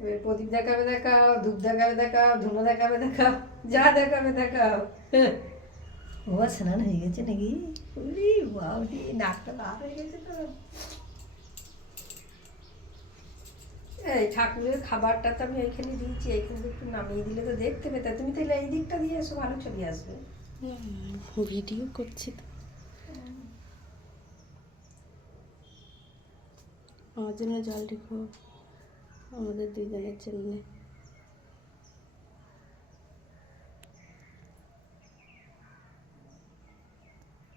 এবার প্রদীপ দেখাবে দেখাও, ধূপ দেখাবে দেখাও, ধুনো দেখাবে দেখাও, যা দেখাবে দেখাও। ও স্নান হয়ে গেছে নাকি? উরি বাবা, নাকটা লাল হয়ে গেছে তো। এই ঠাকুরের খাবারটা তো আমি এইখানে দিয়েছি, এইখানে একটু নামিয়ে দিলে তো দেখতে পেতে। তুমি তাহলে এই দিকটা দিয়ে এসো, ভালো ছবি আসবে। ভিডিও করছি তো। আমার জন্য জল রেখো, আমাদের দুজনের জন্য।